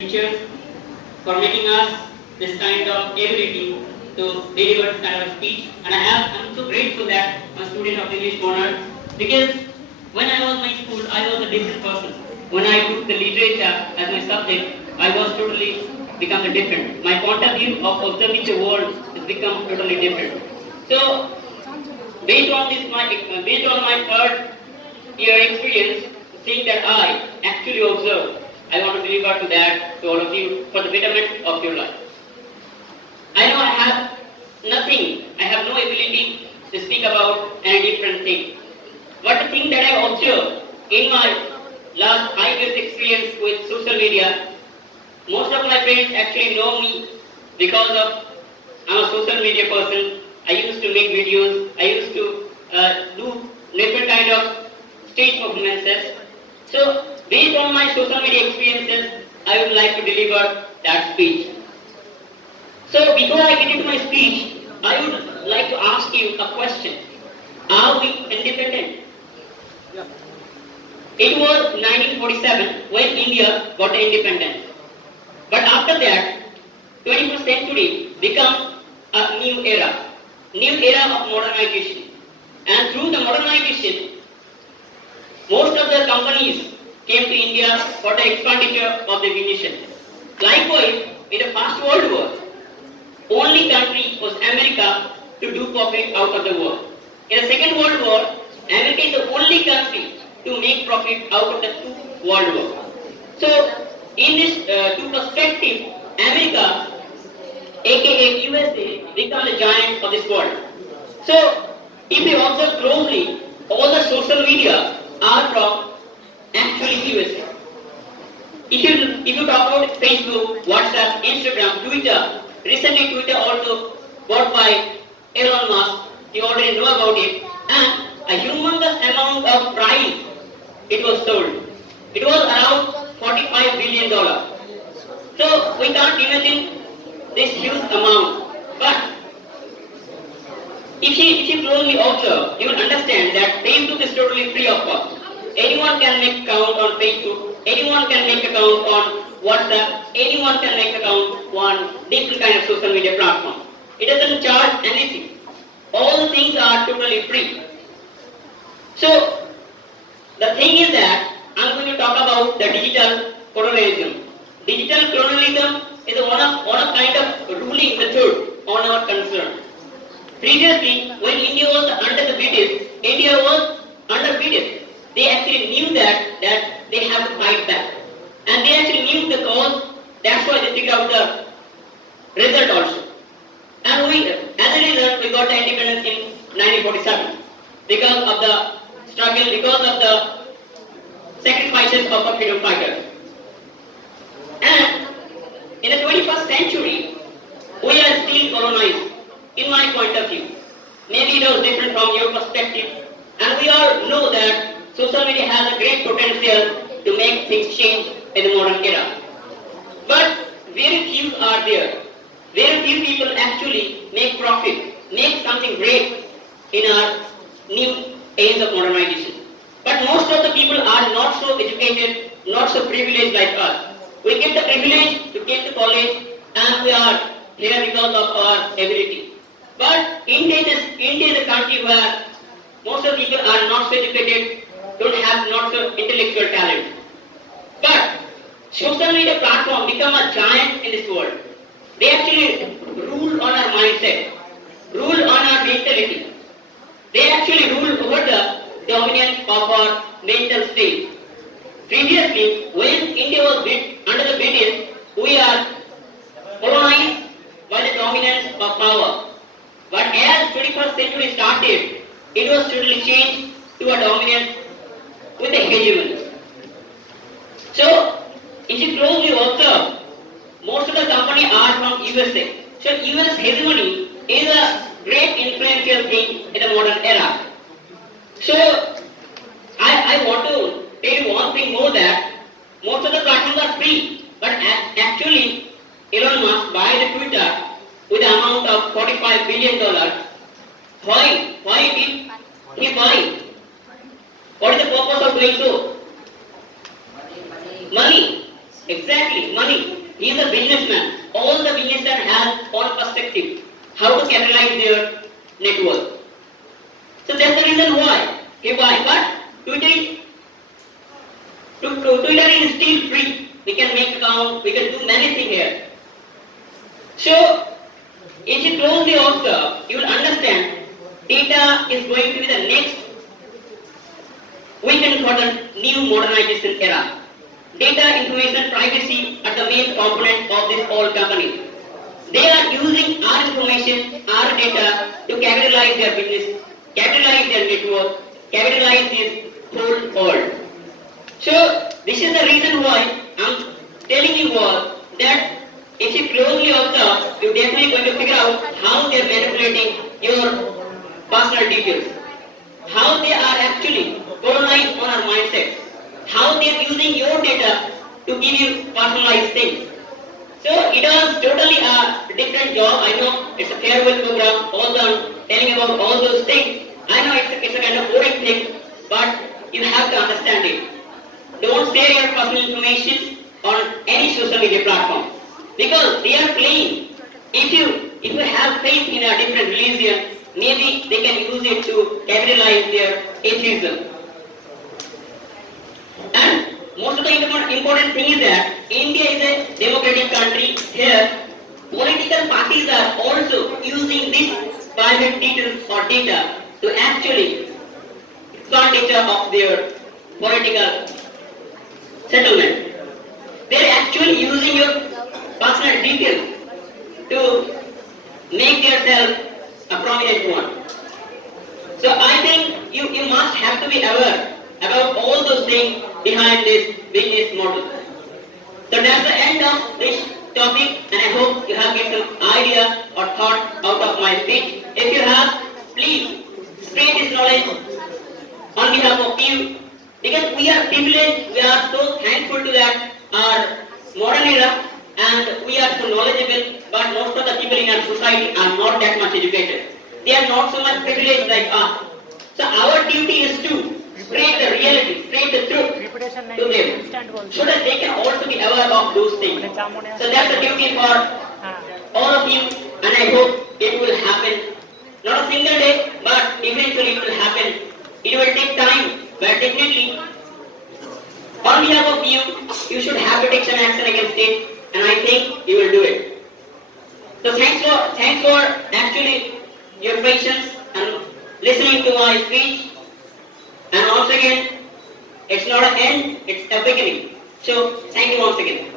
teachers for making us this kind of ability to deliver this kind of speech. And I'm so grateful that I'm a student of English honor, because when I was in my school, I was a different person. When I took the literature as my subject, I was totally become different. My point of view of observing the world has become totally different. So based on my third year experience, the thing that I actually observed, I want to deliver to that to all of you for the betterment of your life. I know I have nothing, I have no ability to speak about any different thing. But the thing that I observed in my last 5 years experience with social media, most of my friends actually know me because of I'm a social media person. I used to make videos, I used to do different kind of stage performances. So based on my social media experiences, I would like to deliver that speech. So before I get into my speech, I would like to ask you a question. Are we independent? It was 1947 when India got independence. But after that, 21st century became a new era of modernization. And through the modernization, most of the companies came to India for the expenditure of the munitions. Likewise, in the First World War, only country was America to do profit out of the war. In the Second World War, America is the only country to make profit out of the two world war. So, in this two perspective, America, aka USA, become the giant of this world. So, if you observe closely, all the social media are from actually USA. If you talk about Facebook, WhatsApp, Instagram, Twitter, recently Twitter also bought by Elon Musk, you already know about it, and a humongous amount of price it was sold. It was around $45 billion. So we can't imagine this huge amount. But if you closely observe, you will understand that Facebook is totally free of cost. Anyone can make account on Facebook, anyone can make account on WhatsApp, anyone can make account on different kind of social media platform. It doesn't charge anything. All the things are totally free. So the thing is that I'm going to talk about the digital colonialism. Digital colonialism is one of kind of ruling method on our concern. Previously, when India was under the British, India was under British. They actually knew that they have to fight back. And they actually knew the cause, that's why they figured out the result also. And as a result, we got the independence in 1947 because of the struggle, because of the sacrifices of our freedom fighters. And in the 21st century, we are still colonized, in my point of view. Maybe it was different from your perspective. And we all know that social media has a great potential to make things change in the modern era. But very few are there. Very few people actually make profit, make something great in our new age of modernization. But most of the people are not so educated, not so privileged like us. We get the privilege to get to college and we are here because of our ability. But India is a country where most of the people are not so educated, don't have not so intellectual talent. But social media platform become a giant in this world. They actually rule on our mindset, rule on our mentality. They actually rule over the dominance of our mental state. Previously, when India was under the British, we are colonized by the dominance of power. But as 21st century started, it was totally changed to a dominance with a hegemony. So, if you closely observe, most of the companies are from USA. So, US hegemony is a great influential thing in the modern era. So, I want to tell you one thing more, that most of the platforms are free, but actually Elon Musk buy the Twitter with the amount of $45 billion. Why? Why did he buy? What is the purpose of doing so? Money. Exactly, money. He is a businessman. All the businessmen have one perspective, how to capitalize their net worth. So that's the reason why. Okay, why? But Twitter is still free. We can make account, we can do many things here. So if you closely observe, you will understand data is going to be the next weapon for the new modernization era. Data, information, privacy are the main components of this whole company. They are using our information, our data to capitalize their business, capitalize their network, capitalize this whole world. So this is the reason why I'm telling you all that if you closely observe, you're definitely going to figure out how they're manipulating your personal details, how they are actually colonized on our mindsets, how they're using your data to give you personalized things. So it was totally a different job. I know it's a farewell program, all the telling about all those things. I know it's a kind of boring thing, but you have to understand it. Don't share your personal information on any social media platform because they are playing. If you have faith in a different religion, maybe they can use it to capitalize their atheism. And most of the important thing is that India is a democratic country. Here, political parties are also using this private details or data to actually expenditure of their political settlement. They're actually using your personal details to make yourself a prominent one. So I think you must have to be aware about all those things behind this business model. So that's the end of this topic, and I hope you have get some idea or thought out of my speech. If you have, please spread this knowledge on behalf of you, because we are privileged, we are so thankful to that our modern era, and we are so knowledgeable, but most of the people in our society are not that much educated. They are not so much privileged like us. So our duty is to spread the reality, spread the truth to them, so that they can also be aware of those things. So that's the duty for all of you, and I hope it will happen. Not a single day, but eventually it will happen. It will take time, but definitely on behalf of you, you should have to take some action against it, and I think you will do it. So thanks for actually your patience and listening to my speech. And once again, it's not an end, it's a beginning. So thank you once again.